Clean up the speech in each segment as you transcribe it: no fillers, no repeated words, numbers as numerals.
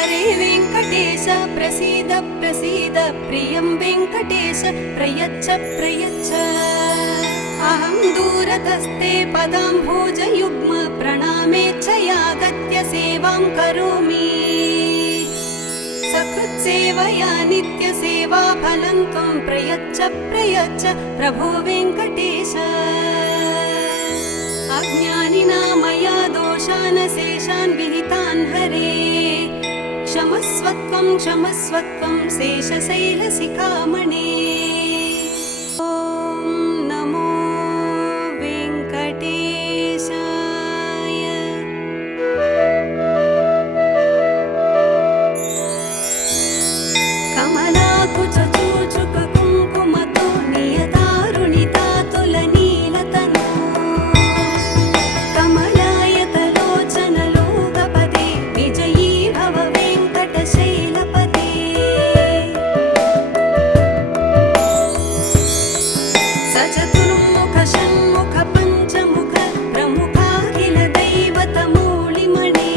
हरे वेङ्कटेश प्रसीद प्रसीद प्रियं वेङ्कटेश प्रयच्छ प्रयच्छ अहं दूरतस्ते पदाम्भोजयुग्म प्रणामेच्छयागत्य सेवां करोमि सकृत्सेवया नित्यसेवा फलं त्वं प्रयच्छ प्रयच्छ प्रभो वेङ्कटेश अज्ञानिना मया दोषान् शेषान् विहितान् हरे क्षमस्वत्वं क्षमस्वत्वं शेषशैलशिखामणे ॐ नमो वेङ्कटेशाय कमलाकुचूचुक कुङ्कुमतो नियतारुणितातुलनीलतनु कमलायतलोचनलोकपदे विजयी भव वेङ्कटशैलपते सचतुर्मुख षण्मुख पञ्चमुख प्रमुखाखिल दैवतमूलिमणे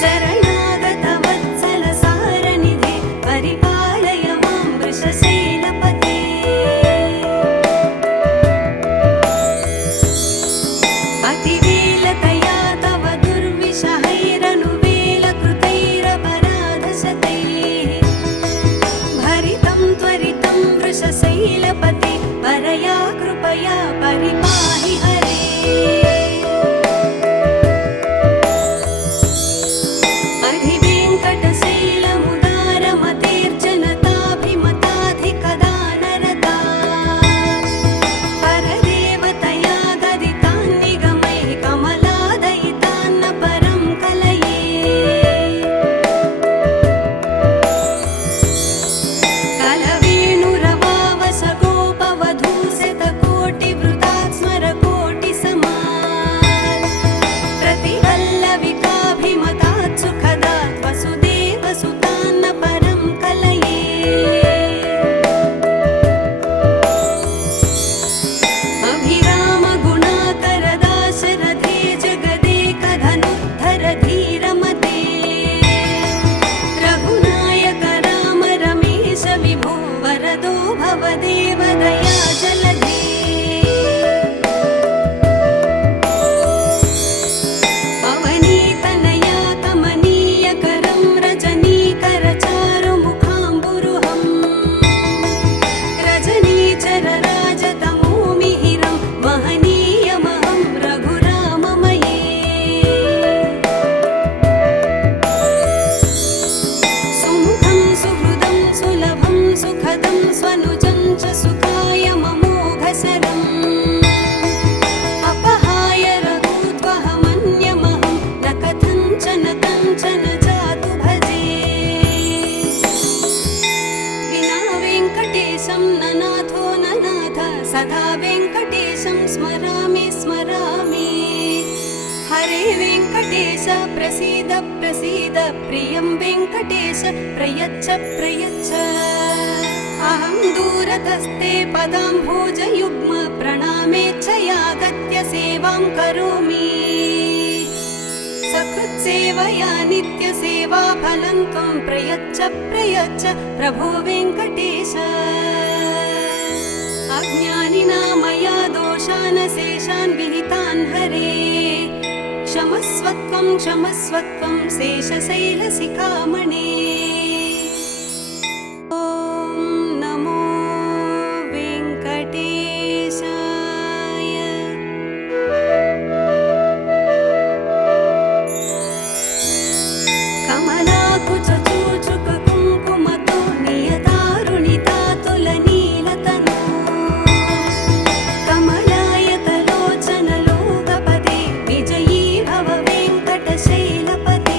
शरणागत वत्सल सारनिधे परिपालय मां वृषशैलपते अतिवेलतया तव दुर्विषहैरनुवेलकृतैरपराधशतैः भरितं त्वरितं वृषशैलपते परया कृपया परिपाहि हरे अधिवेङ्कटशैलमुदारमतेर्जनताभिमताधिकदानरता परदेवतया गदितान्निगमैः कमलादयितान्न परं कलये कलवेणुरवावसगोपवधूशतकोटिवृतात् स्मरकोटिसमात् प्रतिवल्लविकाभिमतात् सुखदात् वसुदेवसुतान्न परं कलये अभिरामगुणाकरदाशरथे जगदेकधनुद्धर धीरमते रघुनायक राम रमेश विभो वरदो भवदेव दया जलधे अवनीतनया कमनीयकरं रजनीकरचारुमुखाम्बुरुहं रजनीचरराजतमोमिहिरं महनीयमहं रघुराममये सुमुखं सुहृदं सुलभं सुखदं स्वनुजं च सुखाय ममोघसरम् अपहाय रघुत्वहमन्यमहं न कथञ्चन कञ्चन जातु भजे विना वेङ्कटेशं न नाथो न नाथ सदा वेङ्कटेशं स्मरामि स्मरामि हरे वेङ्कटेश प्रसीद प्रसीद प्रियं वेङ्कटेश प्रयच्छ प्रयच्छ अहं दूरतस्ते पदाम्भोजयुग्म प्रणामेच्छयागत्य सेवां करोमि सकृत्सेवया नित्यसेवा फलं त्वं प्रयच्छ प्रयच्छ प्रभो वेङ्कटेश अज्ञानिना मया दोषान् शेषान् विहितान् हरे क्षमस्वत्वं क्षमस्वत्वं शेषशैलशिखामणे ॐ नमो वेङ्कटेशाय कमलाकुचूचुक कुङ्कुमतो नियतारुणितातुलनीलतनु कमलायतलोचनलोकपदे विजयी भव वेङ्कटशैलपते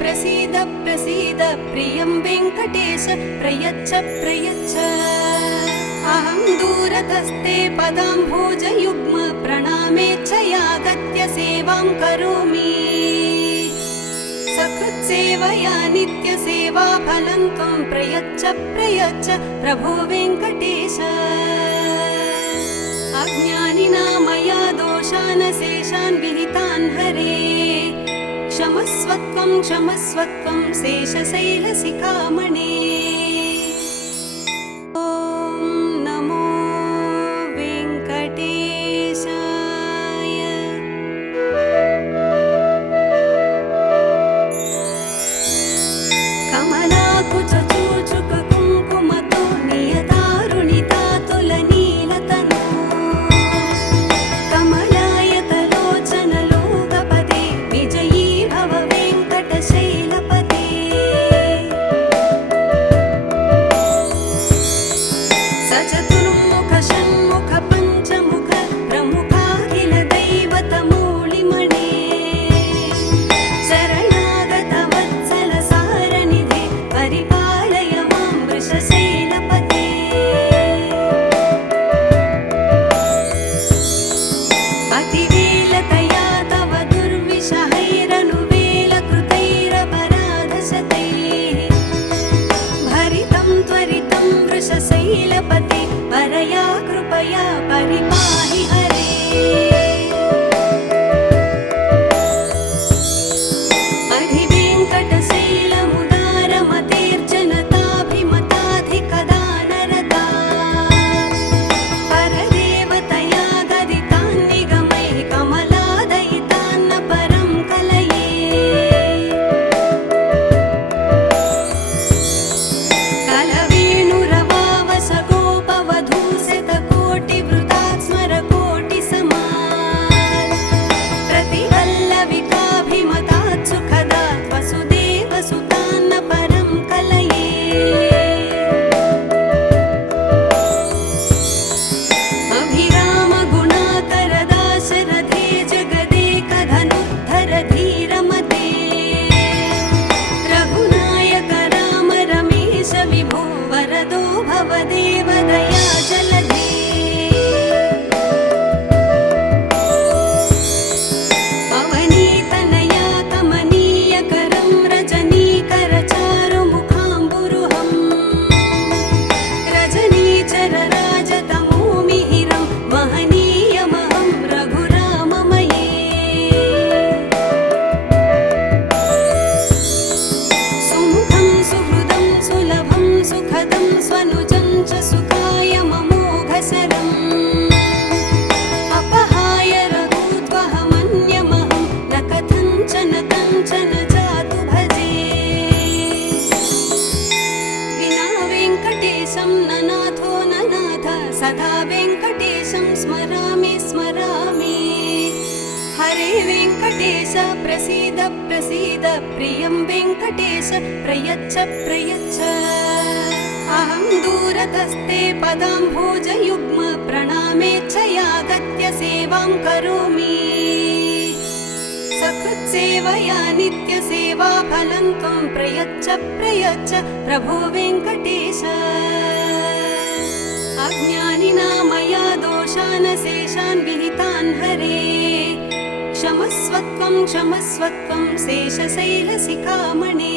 प्रसीद प्रसीद प्रियं वेङ्कटेश प्रयच्छ प्रयच्छ अहं दूरतस्ते पदाम्भोजयुग्म प्रणामेच्छयागत्य सेवां करोमि सकृत्सेवया नित्यसेवाफलं त्वं प्रयच्छ प्रयच्छ प्रभो वेङ्कटेश अज्ञानिना मया दोषान् शेषान् विहितान् हरे क्षमस्वत्वं क्षमस्वत्वं शेषशैलशिखामणे ॐ नमो वेङ्कटेशाय कमलाकुचूचुककुङ्कुमतो नियतारुणितातुलनीलतनो कमलायतलोचनलोकपदे विजयी भव वेङ्कटशैलपते सचतुर्मुख षण्मुख पञ्चमुख प्रमुखाखिल दैवतमूलिमणे शरणागत वत्सल सारनिधे परिपालय मां वृषशैलपते अतिवेलतया तव दुर्विषहैरनुवेलकृतैरपराधशतैः भरितं त्वरितं वृषशैलपते परया कृपया परिपाहि हरे अधिवेङ्कटशैलमुदारमतेर्जनताभिमताधिकदानरता परदेवतया गदितान् निगमैः कमलादयितान्न परं कलये कलवेणुरवावसगोपवधूशतकोटिवृतात् स्मरकोटिसमात् प्रतिवल्लविकाभिमतात् सुखदात् वसुदेवसुतान्न परं कलये अभिरामगुणाकरदाशरथे जगदेकधनुद्धर धीरमते रघुनायक राम रमेश विभो वरदो भवदेव दया जलधे अवनीतनया कमनीयकरं रजनीकरचारुमुखाम्बुरुहं रजनीचरराजतमोमिहिरं महनीयमहं रघुराममये सुमुखं सुहृदं सुलभं सुखदं स्वनुजं च सुखाय ममोघसरम् अपहाय रघूत्वहमन्यमहं न कथञ्चन कञ्चन जातु भजे विना वेङ्कटेशं न नाथो न नाथ सदा वेङ्कटेशं स्मरामि स्मरामि हरे वेङ्कटेश प्रसीद प्रसीद प्रियं वेङ्कटेश प्रयच्छ प्रयच्छ अहं दूरतस्ते पदाम्भोजयुग्म प्रणामेच्छयागत्य सेवां करोमि सकृत्सेवया नित्यसेवाफलं त्वं प्रयच्छ प्रयच्छ प्रभो वेङ्कटेश अज्ञानिना मया दोषान् शेषान् विहितान् हरे क्षमस्वत्वं क्षमस्वत्वं शेषशैलशिखामणे